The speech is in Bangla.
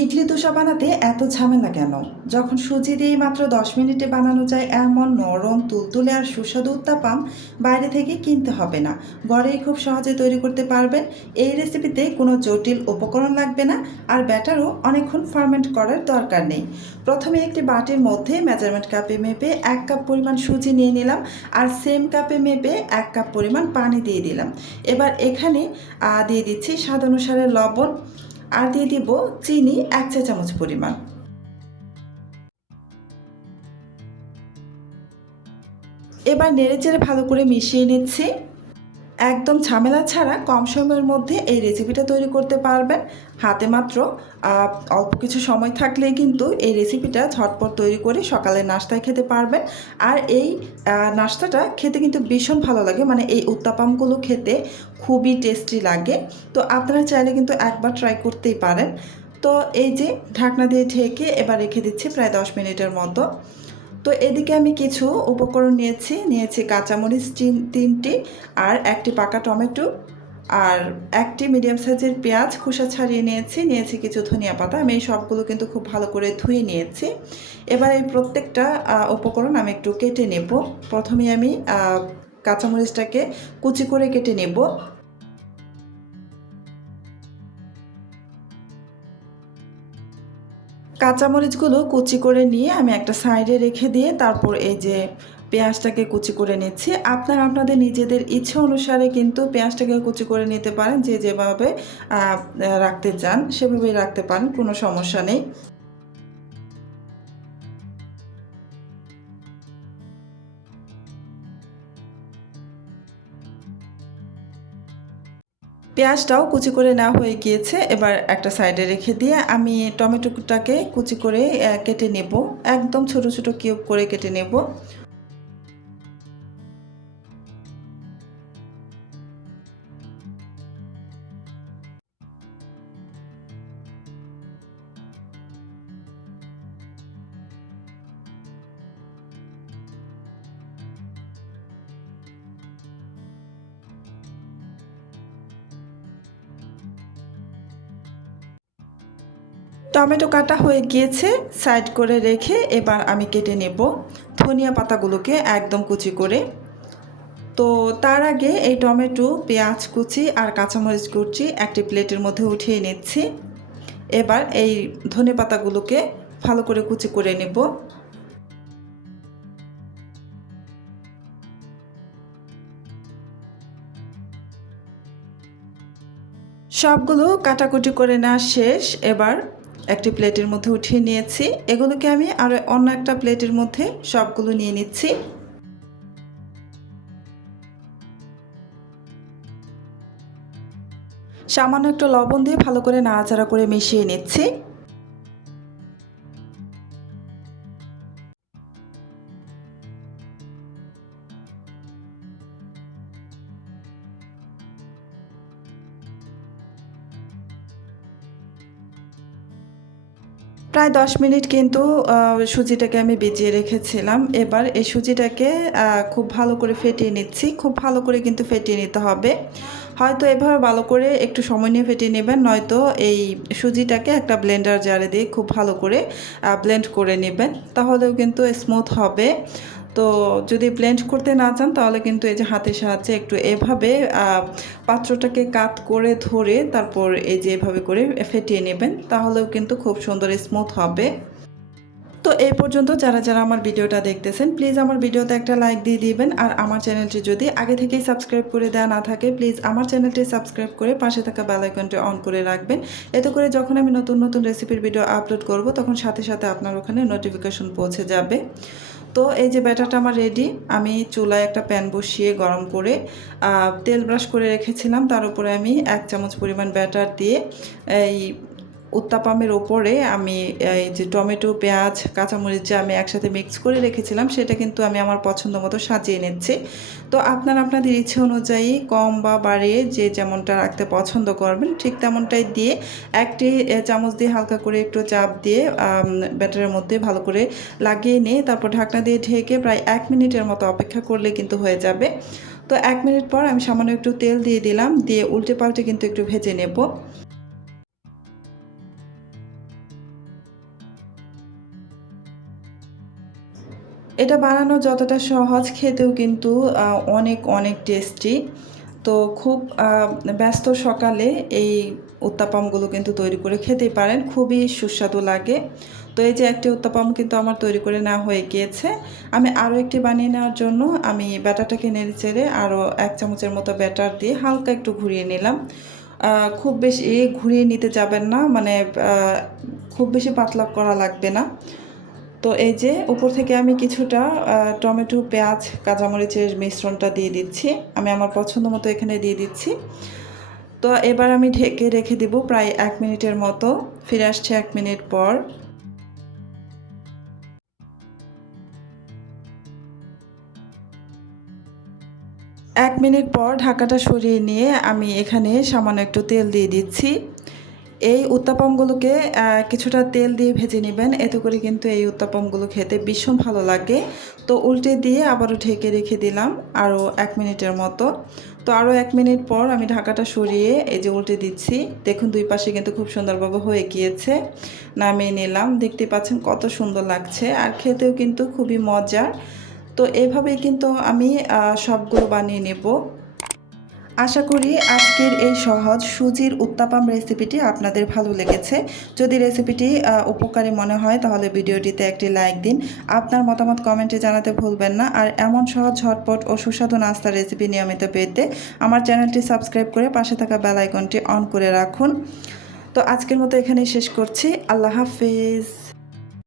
ইডলি দোসা বানাতে এত ঝামেলা কেন? যখন সুজি দিয়েই মাত্র ১০ মিনিটে বানানো যায় এমন নরম, তুলতুলে আর সুস্বাদু উত্তাপাম বাইরে থেকে কিনতে হবে না। ঘরেই খুব সহজে তৈরি করতে পারবেন। এই রেসিপিতে কোনো জটিল উপকরণ লাগবে না আর ব্যাটারও অনেকক্ষণ ফার্মেন্ট করার দরকার নেই। প্রথমে একটি বাটির মধ্যে মেজারমেন্ট কাপে মেপে ১ কাপ পরিমাণ সুজি নিয়ে নিলাম আর সেম কাপে মেপে ১ কাপ পরিমাণ পানি দিয়ে দিলাম। এবার এখানে দিয়ে দিচ্ছি স্বাদ অনুসারে লবণ আর দিয়ে দিব চিনি ১ চা চামচ পরিমাণ। এবার নেড়েচেড়ে ভালো করে মিশিয়ে নিচ্ছি। একদম ঝামেলা ছাড়া কম সময়ের মধ্যে এই রেসিপিটা তৈরি করতে পারবেন। হাতে মাত্র আ অল্প কিছু সময় থাকলেই কিন্তু এই রেসিপিটা ঝটপট তৈরি করে সকালের নাস্তায় খেতে পারবেন। আর এই নাস্তাটা খেতে কিন্তু ভীষণ ভালো লাগে। মানে এই উত্তাপামগুলো খেতে খুবই টেস্টি লাগে। তো আপনারা চাইলে কিন্তু একবার ট্রাই করতেই পারেন। তো এই যে ঢাকনা দিয়ে ঢেকে এবার রেখে দিচ্ছি প্রায় ১০ মিনিটের মতো। তো এদিকে আমি কিছু উপকরণ নিয়েছি কাঁচামরিচ ৩টি আর ১টি পাকা টমেটো আর ১টি মিডিয়াম সাইজের পেঁয়াজ খোসা ছাড়িয়ে নিয়েছি কিছু ধনিয়া পাতা। আমি এই সবগুলো কিন্তু খুব ভালো করে ধুয়ে নিয়েছি। এবার এই প্রত্যেকটা উপকরণ আমি একটু কেটে নেব। প্রথমেই আমি কাঁচামরিচটাকে কুচি করে কেটে নেব। কাঁচামরিচগুলো কুচি করে নিয়ে আমি একটা সাইডে রেখে দিয়ে তারপর এই যে পেঁয়াজটাকে কুচি করে নিচ্ছি। আপনারা আপনাদের নিজেদের ইচ্ছে অনুসারে কিন্তু পেঁয়াজটাকে কুচি করে নিতে পারেন। যে যেভাবে আ রাখতে চান সেভাবেই রাখতে পারেন, কোনো সমস্যা নেই। পেঁয়াজটাও কুচি করে নেওয়া হয়ে গিয়েছে। এবার একটা সাইডে রেখে দিয়ে আমি টমেটোটাকে কুচি করে কেটে নেব। একদম ছোট, ছোট কিউব করে কেটে নেব। টমেটো কাটা হয়ে গিয়েছে, সাইড করে রেখে এবার আমি কেটে নেব ধনিয়া পাতাগুলোকে একদম কুচি করে। তো তার আগে এই টমেটো, পেঁয়াজ কুচি আর কাঁচামরিচ কুচি একটি প্লেটের মধ্যে উঠিয়ে নিচ্ছি। এবার এই ধনেপাতাগুলোকে ভালো করে কুচি করে নেব। সবগুলো কাটাকুটি করে নেওয়া শেষ। এবার একটি প্লেটের মধ্যে উঠিয়ে নিয়েছি। এগুলোকে আমি আরও অন্য একটা প্লেটের মধ্যে সবগুলো নিয়ে নিচ্ছি। সামান্য একটু লবণ দিয়ে ভালো করে নাড়াচাড়া করে মিশিয়ে নিচ্ছি। প্রায় ১০ মিনিট কিন্তু সুজিটাকে আমি ভিজিয়ে রেখেছিলাম। এবার এই সুজিটাকে খুব ভালো করে ফেটিয়ে নিচ্ছি। খুব ভালো করে কিন্তু ফেটিয়ে নিতে হবে। হয়তো এভাবে ভালো করে একটু সময় নিয়ে ফেটিয়ে নেবেন, নয়তো এই সুজিটাকে একটা ব্লেন্ডার জারে দিয়ে খুব ভালো করে ব্লেন্ড করে নেবেন। তাহলেও কিন্তু স্মুথ হবে। তো যদি ব্লেন্ড করতে না চান তাহলে কিন্তু এই যে হাতের সাহায্যে একটু এভাবে পাত্রটাকে কাত করে ধরে তারপর এই যে এভাবে করে ফেটিয়ে নেবেন, তাহলেও কিন্তু খুব সুন্দর স্মুথ হবে। তো এই পর্যন্ত যারা আমার ভিডিওটা দেখতেছেন প্লিজ আমার ভিডিওতে একটা লাইক দিয়ে দিবেন। আর আমার চ্যানেলটি যদি আগে থেকেই সাবস্ক্রাইব করে দেওয়া না থাকে প্লিজ আমার চ্যানেলটি সাবস্ক্রাইব করে পাশে থাকা বেল আইকনটি অন করে রাখবেন। এতে করে যখন আমি নতুন নতুন রেসিপির ভিডিও আপলোড করব তখন সাথে সাথে আপনার ওখানে নোটিফিকেশন পৌঁছে যাবে। তো এই যে ব্যাটারটা আমার রেডি। আমি চুলায় একটা প্যান বসিয়ে গরম করে তেল ব্রাশ করে রেখেছিলাম। তার উপরে আমি ১ চামচ পরিমাণ ব্যাটার দিয়ে এই উত্তাপামের ওপরে আমি এই যে টমেটো, পেঁয়াজ, কাঁচামরিচ যে আমি একসাথে মিক্স করে রেখেছিলাম সেটা কিন্তু আমি আমার পছন্দ মতো সাজিয়ে নিচ্ছি। তো আপনারা আপনাদের ইচ্ছে অনুযায়ী কম বা বাড়িয়ে যে যেমনটা রাখতে পছন্দ করবেন ঠিক তেমনটাই দিয়ে একটি চামচ দিয়ে হালকা করে একটু চাপ দিয়ে ব্যাটারের মধ্যে ভালো করে লাগিয়ে নিয়ে তারপর ঢাকনা দিয়ে ঢেকে প্রায় ১ মিনিটের মতো অপেক্ষা করলে কিন্তু হয়ে যাবে। তো ১ মিনিট পর আমি সামান্য একটু তেল দিয়ে দিলাম, দিয়ে উল্টে পাল্টে কিন্তু একটু ভেজে নেব। এটা বানানো যতটা সহজ, খেতেও কিন্তু অনেক অনেক টেস্টি। তো খুব ব্যস্ত সকালে এই উত্তাপামগুলো কিন্তু তৈরি করে খেতেই পারেন, খুবই সুস্বাদু লাগে। তো এই যে একটি উত্তাপাম কিন্তু আমার তৈরি করে নেওয়া হয়ে গিয়েছে। আমি আরও একটি বানিয়ে নেওয়ার জন্য আমি ব্যাটারটাকে নেড়ে চেড়ে আরও 1 চামচের মতো ব্যাটার দিয়ে হালকা একটু ঘুরিয়ে নিলাম। খুব বেশি ঘুরিয়ে নিতে যাবেন না, মানে খুব বেশি পাতলা করা লাগবে না। তো এই যে উপর থেকে আমি কিছুটা টমেটো, পেঁয়াজ, কাঁচামরিচের মিশ্রণটা দিয়ে দিচ্ছি। আমি আমার পছন্দ মতো এখানে দিয়ে দিচ্ছি। তো এবার আমি ঢেকে রেখে দিব প্রায় 1 মিনিটের মতো। ফিরে আসছি 1 মিনিট পর। 1 মিনিট পর ঢাকাটা সরিয়ে নিয়ে আমি এখানে সামান্য একটু তেল দিয়ে দিচ্ছি। এই উত্তাপামগুলোকে কিছুটা তেল দিয়ে ভেজে নেবেন, এতে করে কিন্তু এই উত্তাপামগুলো খেতে ভীষণ ভালো লাগে। তো উল্টে দিয়ে আবারও ঢেকে রেখে দিলাম আরও 1 মিনিটের মতো। তো আরও 1 মিনিট পর আমি ঢাকাটা সরিয়ে এই যে উল্টে দিচ্ছি। দেখুন 2 পাশে কিন্তু খুব সুন্দরভাবে হয়ে গিয়েছে। নামিয়ে নিলাম। দেখতে পাচ্ছেন কত সুন্দর লাগছে, আর খেতেও কিন্তু খুবই মজার। তো এভাবেই কিন্তু আমি সবগুলো বানিয়ে নেব। আশা করি আজকের এই সহজ সুজির উত্তাপাম রেসিপিটি আপনাদের ভালো লেগেছে। যদি রেসিপিটি উপকারী মনে হয় তাহলে ভিডিওটিতে একটি লাইক দিন। আপনার মতামত কমেন্টে জানাতে ভুলবেন না। আর এমন সহজ, ঝটপট ও সুস্বাদু নাস্তার রেসিপি নিয়মিত পেতে আমার চ্যানেলটি সাবস্ক্রাইব করে পাশে থাকা বেল আইকনটি অন করে রাখুন। তো আজকের মতো এখানেই শেষ করছি। আল্লাহ হাফেজ।